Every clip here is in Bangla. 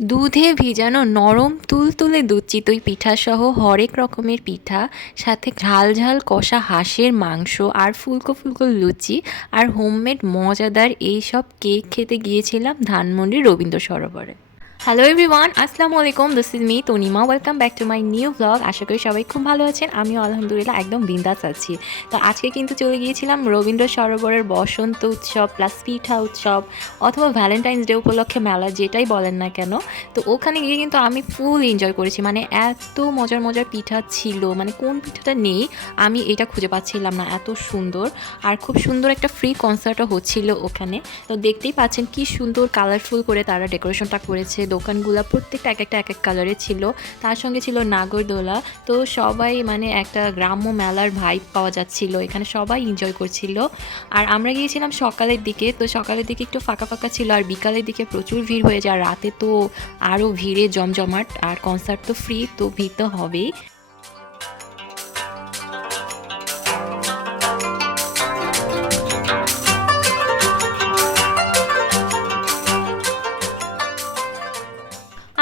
দুধে ভিজানো নরম তুলতুলে দুধ চিতই পিঠাসহ হরেক রকমের পিঠা, সাথে ঝাল ঝাল কষা হাঁসের মাংস আর ফুলকো ফুলকো লুচি আর হোমমেড মজাদার এইসব কেক খেতে গিয়েছিলাম ধানমন্ডির রবীন্দ্র সরোবরে। হ্যালো এভরিওয়ান, আসসালামু আলাইকুম। This is me Tanima. Welcome back to my new blog. আশা করি সবাই খুব ভালো আছেন। আমিও আলহামদুলিল্লাহ একদম বিন্দাস আছি। তো আজকে কিন্তু চলে গিয়েছিলাম রবীন্দ্র সরোবরের বসন্ত উৎসব প্লাস পিঠা উৎসব অথবা ভ্যালেন্টাইন্স ডে উপলক্ষে মেলা, যেটাই বলেন না কেন। তো ওখানে গিয়ে কিন্তু আমি ফুল এনজয় করেছি। মানে এত মজার মজার পিঠা ছিল, মানে কোন পিঠাটা নেই আমি এটা খুঁজে পাচ্ছিলাম না, এত সুন্দর। আর খুব সুন্দর একটা ফ্রি কনসার্টও হচ্ছিল ওখানে। তো দেখতেই পাচ্ছেন কি সুন্দর কালারফুল করে তারা ডেকোরেশনটা করেছে। দোকানগুলো প্রত্যেকটা এক এক কালারের ছিল, তার সঙ্গে ছিল নাগরদোলা। তো সবাই মানে একটা গ্রাম্য মেলার ভাইব পাওয়া যাচ্ছিল, এখানে সবাই এনজয় করছিল। আর আমরা গিয়েছিলাম সকালের দিকে, তো সকালের দিকে একটু ফাঁকা ফাঁকা ছিল, আর বিকালের দিকে প্রচুর ভিড় হয়ে যায়। রাতে তো আরও ভিড়ে জমজমাট, আর কনসার্ট তো ফ্রি, তো ভিড় তো হবেই।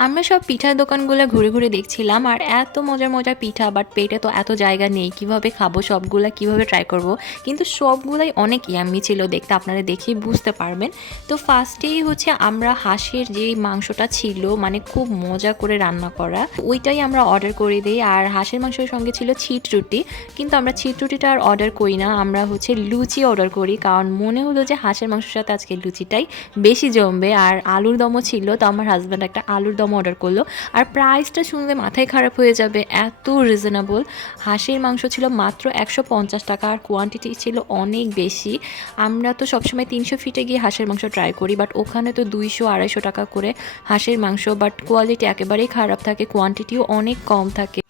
আমরা সব পিঠার দোকানগুলো ঘুরে ঘুরে দেখছিলাম, আর এত মজার মজার পিঠা, বাট পেটে তো এত জায়গা নেই, কিভাবে খাবো সবগুলা, কিভাবে ট্রাই করব। কিন্তু সবগুলাই অনেক ইয়াম্মি ছিল দেখতে, আপনারা দেখেই বুঝতে পারবেন। তো ফার্স্টেই হচ্ছে আমরা হাঁসের যে মাংসটা ছিল, মানে খুব মজা করে রান্না করা, ওইটাই আমরা অর্ডার করে দিই। আর হাঁসের মাংসের সঙ্গে ছিল ছিট রুটি, কিন্তু আমরা ছিট রুটিটা আর অর্ডার করি না, আমরা হচ্ছে লুচি অর্ডার করি, কারণ মনে হলো যে হাঁসের মাংসের সাথে আজকে লুচিটাই বেশি জমবে। আর আলুর দমও ছিল, তো আমার হাজব্যান্ড একটা আলুর দম অর্ডার করলো। আর প্রাইসটা শুনলে মাথায় খারাপ হয়ে যাবে, এত রিজনেবল। হাঁসের মাংস ছিল মাত্র 150 টাকা, আর কোয়ান্টিটি ছিল অনেক বেশি। আমরা তো সবসময় 300 ফিটে গিয়ে হাঁসের মাংস ট্রাই করি, বাট ওখানে তো 200-250 টাকা করে হাঁসের মাংস, বাট কোয়ালিটি একেবারেই খারাপ থাকে, কোয়ান্টিটিও অনেক কম থাকে।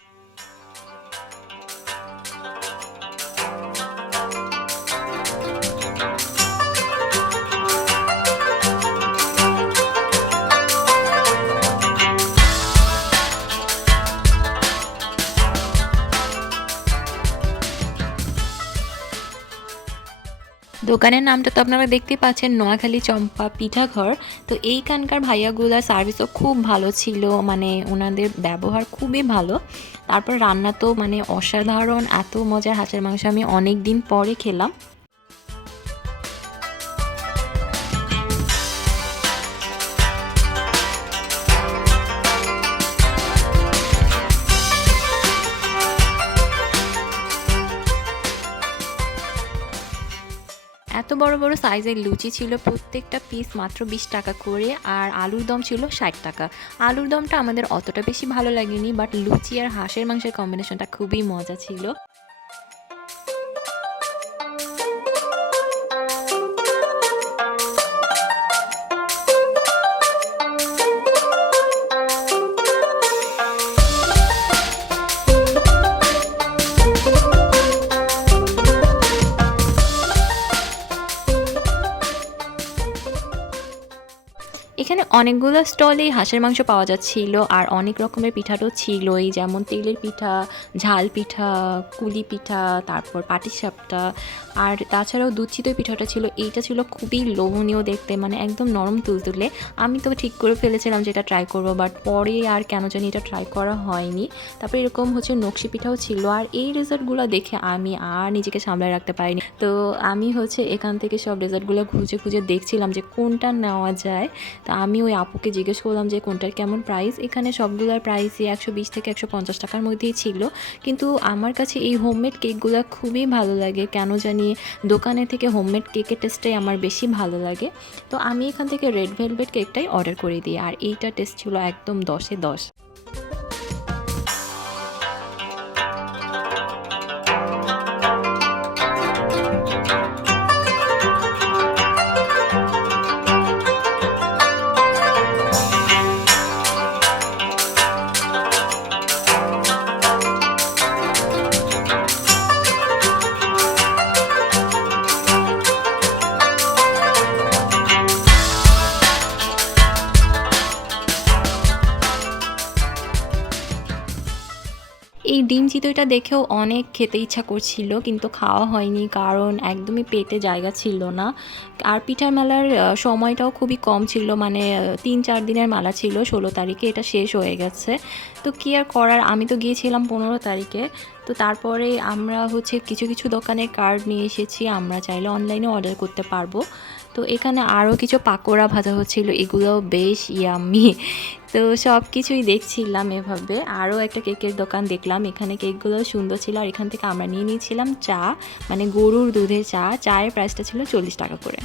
দোকানের নামটা তো আপনারা দেখতেই পাচ্ছেন, নোয়াখালী চম্পা পিঠাঘর। তো এইখানকার ভাইয়াগুলার সার্ভিসও খুব ভালো ছিল, মানে ওনাদের ব্যবহার খুবই ভালো। তারপর রান্না তো মানে অসাধারণ, এত মজার হাঁসের মাংস আমি অনেক দিন পরে খেলাম। এত বড় বড় সাইজের লুচি ছিল, প্রত্যেকটা পিস মাত্র 20 টাকা করে। আর আলুর দম ছিল 60 টাকা। আলুর দমটা আমাদের অতটা বেশি ভালো লাগেনি, বাট লুচি আর হাঁসের মাংসের কম্বিনেশনটা খুবই মজা ছিল। এখানে অনেকগুলো স্টলেই হাঁসের মাংস পাওয়া যাচ্ছিল, আর অনেক রকমের পিঠাও ছিলই, যেমন তেলের পিঠা, ঝাল পিঠা, কুলি পিঠা, তারপর পাটিসাপটা। আর তাছাড়াও দুধ চিতই পিঠাটা ছিল, এইটা ছিল খুবই লোভনীয় দেখতে, মানে একদম নরম তুলতুলে। আমি তো ঠিক করে ফেলেছিলাম যে এটা ট্রাই করবো, বাট পরে আর কেন জানি এটা ট্রাই করা হয়নি। তারপরে এরকম হচ্ছে নকশি পিঠাও ছিল, আর এই ডেজার্টগুলো দেখে আমি আর নিজেকে সামলায় রাখতে পারিনি। তো আমি হচ্ছে এখান থেকে সব ডেজার্টগুলো খুঁজে খুঁজে দেখছিলাম যে কোনটা নেওয়া যায়। তা আমি ওই আপুকে জিজ্ঞেস করলাম যে কোনটার কেমন প্রাইস। এখানে সবগুলোর প্রাইসই 120 থেকে 150 টাকার মধ্যেই ছিল। কিন্তু আমার কাছে এই হোমমেড কেকগুলো খুবই ভালো লাগে, কেন জানি দোকানে থেকে হোমমেড কেকের টেস্টটাই আমার বেশি ভালো লাগে। তো আমি এখান থেকে রেড ভেলভেট কেকটাই অর্ডার করে দিই, আর এইটার টেস্ট ছিল একদম 10-এ 10। এই ডিম চিতইটা দেখেও অনেক খেতে ইচ্ছা করছিল, কিন্তু খাওয়া হয়নি কারণ একদমই পেটে জায়গা ছিল না। আর পিঠার মেলার সময়টাও খুবই কম ছিল, মানে 3-4 দিনের মেলা ছিল, 16 তারিখে এটা শেষ হয়ে গেছে। তো কী আর করার, আমি তো গিয়েছিলাম 15 তারিখে। তো তারপরে আমরা হচ্ছে কিছু কিছু দোকানের কার্ড নিয়ে এসেছি, আমরা চাইলে অনলাইনে অর্ডার করতে পারবো। তো এখানে আরও কিছু পাকোড়া ভাজা হচ্ছিলো, এগুলোও বেশ ইয়াম্মি। তো সব কিছুই দেখছিলাম এভাবে। আরও একটা কেকের দোকান দেখলাম, এখানে কেকগুলোও সুন্দর ছিল। আর এখান থেকে আমরা নিয়ে নিয়েছিলাম চা, মানে গরুর দুধের চা। চায়ের প্রাইসটা ছিল 40 টাকা করে।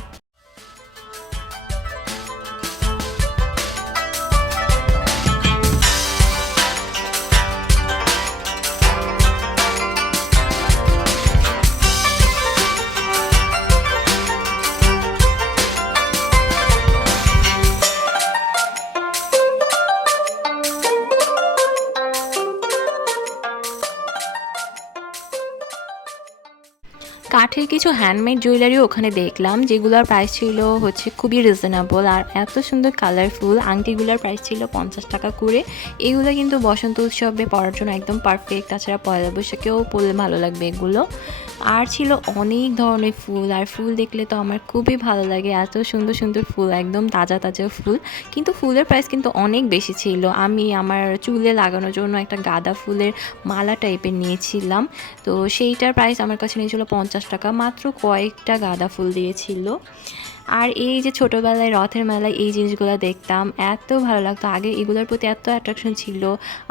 কাঠের কিছু হ্যান্ডমেড জুয়েলারিও ওখানে দেখলাম, যেগুলোর প্রাইস ছিল হচ্ছে খুবই রিজনেবল আর এত সুন্দর কালারফুল। আংটিগুলোর প্রাইস ছিল 50 টাকা করে। এগুলো কিন্তু বসন্ত উৎসবে পরার জন্য একদম পারফেক্ট, তাছাড়া পয়লা বৈশাখেও পরলে ভালো লাগবে এগুলো। আর ছিল অনেক ধরনের ফুল, আর ফুল দেখলে তো আমার খুবই ভালো লাগে, এত সুন্দর সুন্দর ফুল, একদম তাজা তাজা ফুল। কিন্তু ফুলের প্রাইস কিন্তু অনেক বেশি ছিল। আমি আমার চুলে লাগানোর জন্য একটা গাঁদা ফুলের মালা টাইপের নিয়েছিলাম, তো সেইটার প্রাইস আমার কাছে নিয়েছিল 50 টাকা। মাত্র কয়েকটা গাঁদা ফুল দিয়েছিল। আর এই যে ছোটোবেলায় রথের মেলায় এই জিনিসগুলো দেখতাম, এত ভালো লাগতো। আগে এগুলোর প্রতি এত অ্যাট্রাকশন ছিল,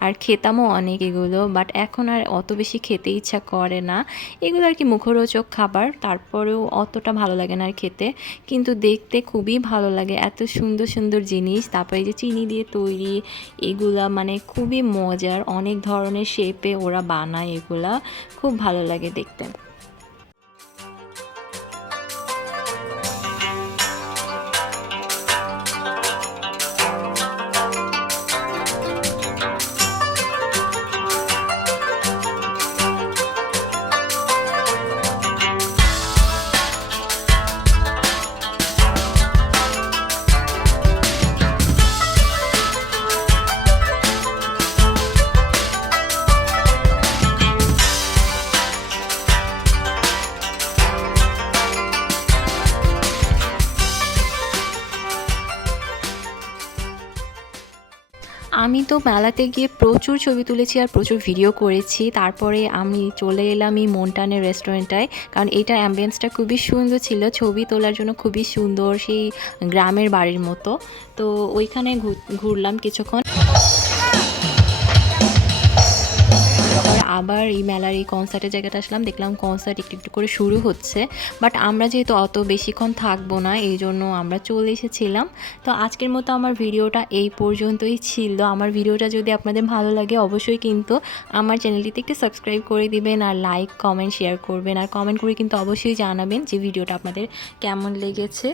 আর খেতামও অনেক এগুলো, বাট এখন আর অত বেশি খেতে ইচ্ছা করে না। এগুলো আর কি মুখরোচক খাবার, তারপরেও অতটা ভালো লাগে না আর খেতে, কিন্তু দেখতে খুবই ভালো লাগে। এত সুন্দর সুন্দর জিনিস, তারপরে এই যে চিনি দিয়ে তৈরি এগুলা, মানে খুবই মজার, অনেক ধরনের শেপে ওরা বানায় এগুলা, খুব ভালো লাগে দেখতে। আমি তো মেলাতে গিয়ে প্রচুর ছবি তুলেছি আর প্রচুর ভিডিও করেছি। তারপরে আমি চলে এলাম এই মন্টানের রেস্টুরেন্টটায়, কারণ এইটার অ্যাম্বিয়েন্সটা খুবই সুন্দর ছিল, ছবি তোলার জন্য খুবই সুন্দর, সেই গ্রামের বাড়ির মতো। তো ওইখানে ঘুরলাম কিছুক্ষণ, আবার এই মেলার এই কনসার্টের জায়গাটা আসলাম, দেখলাম কনসার্ট একটু একটু করে শুরু হচ্ছে, বাট আমরা যেহেতু অত বেশিক্ষণ থাকবো না, এই জন্য আমরা চলে এসেছিলাম। তো আজকের মতো আমার ভিডিওটা এই পর্যন্তই ছিল। আমার ভিডিওটা যদি আপনাদের ভালো লাগে, অবশ্যই কিন্তু আমার চ্যানেলটিতে একটু সাবস্ক্রাইব করে দিবেন, আর লাইক কমেন্ট শেয়ার করবেন, আর কমেন্ট করে কিন্তু অবশ্যই জানাবেন যে ভিডিওটা আপনাদের কেমন লেগেছে।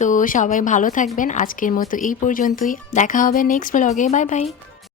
তো সবাই ভালো থাকবেন, আজকের মতো এই পর্যন্তই, দেখা হবে নেক্সট ব্লগে। Bye bye.